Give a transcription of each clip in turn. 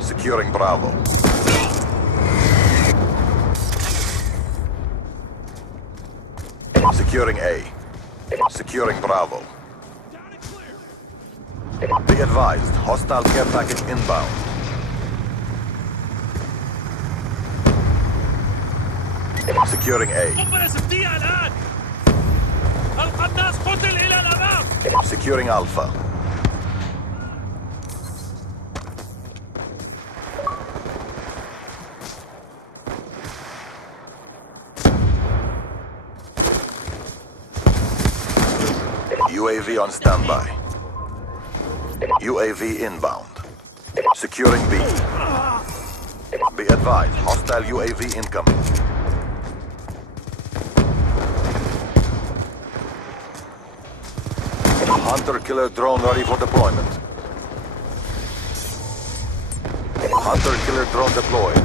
Securing Bravo. Securing A. Securing Bravo. Be advised, hostile care package inbound. Securing A. Securing Alpha. UAV on standby. UAV inbound. Securing B. Be advised, hostile UAV incoming. Hunter-killer drone ready for deployment. Hunter-killer drone deployed.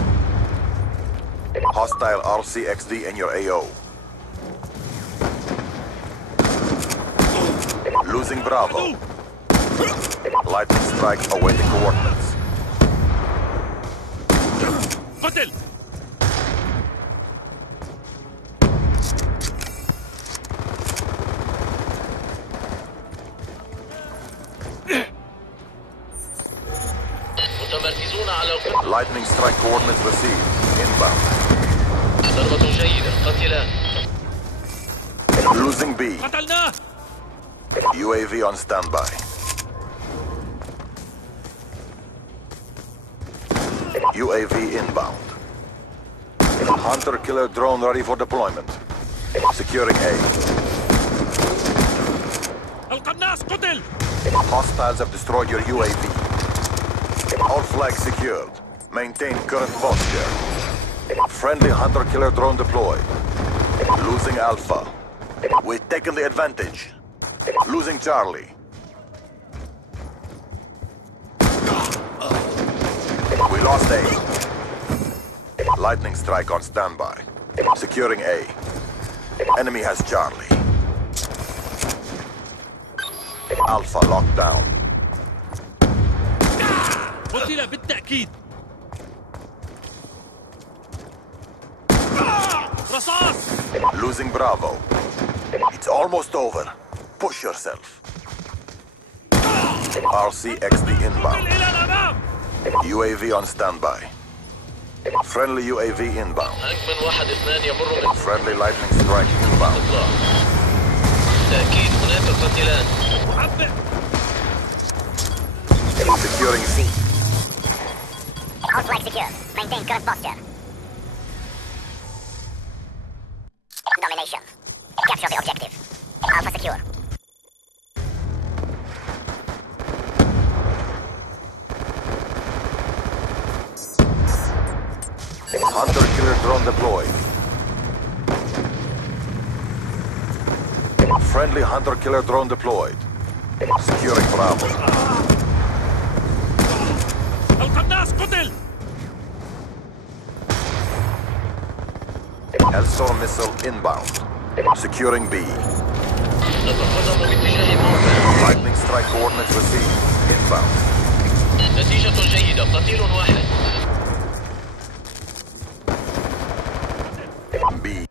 Hostile RCXD in your AO. Losing Bravo. Lightning strike awaiting coordinates. قتل. متمركزون على القتل. Lightning strike coordinates received. Inbound. ضربة جيدة. قتلان. Losing B. قتلناه. UAV on standby. UAV inbound. Hunter-killer drone ready for deployment. Securing A. القناص قتل. Hostiles have destroyed your UAV. All flags secured. Maintain current posture. Friendly hunter-killer drone deployed. Losing Alpha. We've taken the advantage. Losing Charlie. We lost A. Lightning strike on standby. Securing A. Enemy has Charlie. Alpha locked down. قتل بالتأكيد. رصاص. Losing Bravo. It's almost over. Push yourself. RCXD inbound. إلى الأمام. UAV on standby. Friendly UAV inbound. أكمن 1-2 يمر من Friendly lightning strike inbound. إطلاق. تأكيد هناك قتلان. عبئ. Securing C. All flags secure. Maintain current posture. Domination. Capture the objective. Alpha secure. Hunter-killer drone deployed. Friendly hunter-killer drone deployed. Securing Bravo. القناص قتل. Hellstorm missile inbound. Securing B. نتقدم باتجاه موقع. Lightning strike coordinates received. Inbound. نتيجة جيدة. قتيل 1. B.